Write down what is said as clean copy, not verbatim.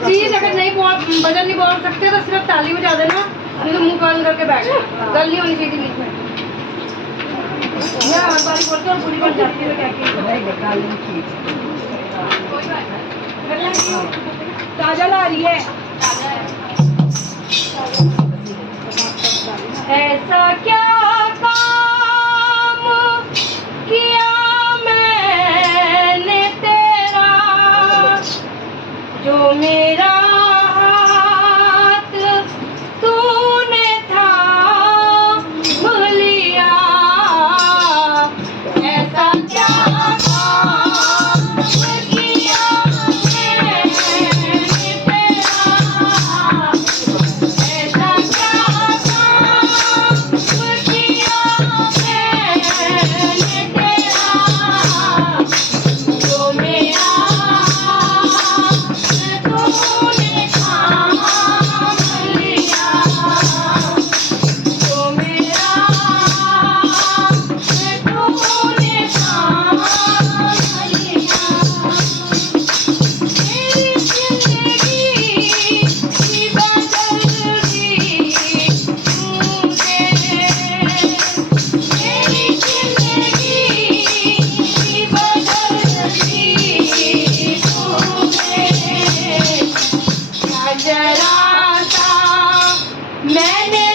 प्लीज अगर नहीं वजन नहीं बोल सकते तो सिर्फ ताली बजा देना, नहीं तो मुंह बंद करके बैठ जाना। गल नहीं होनी चाहिए बीच में। हर बारी बोलते और पूरी बन जाती है। ताजा ला रही है। ऐसा क्या काम किया मैंने तेरा, जो मेरा हाथ तूने थाम लिया। ऐसा क्या काम किया मैंने तेरा, ऐसा क्या काम किया मैंने तेरा, जो मेरा तूने थाम लिया, जो मेरा तूने थाम लिया। मेरी जिंदगी की बदल दी तूने, मेरी जिंदगी की बदल दी तूने। क्या जरा सा मैंने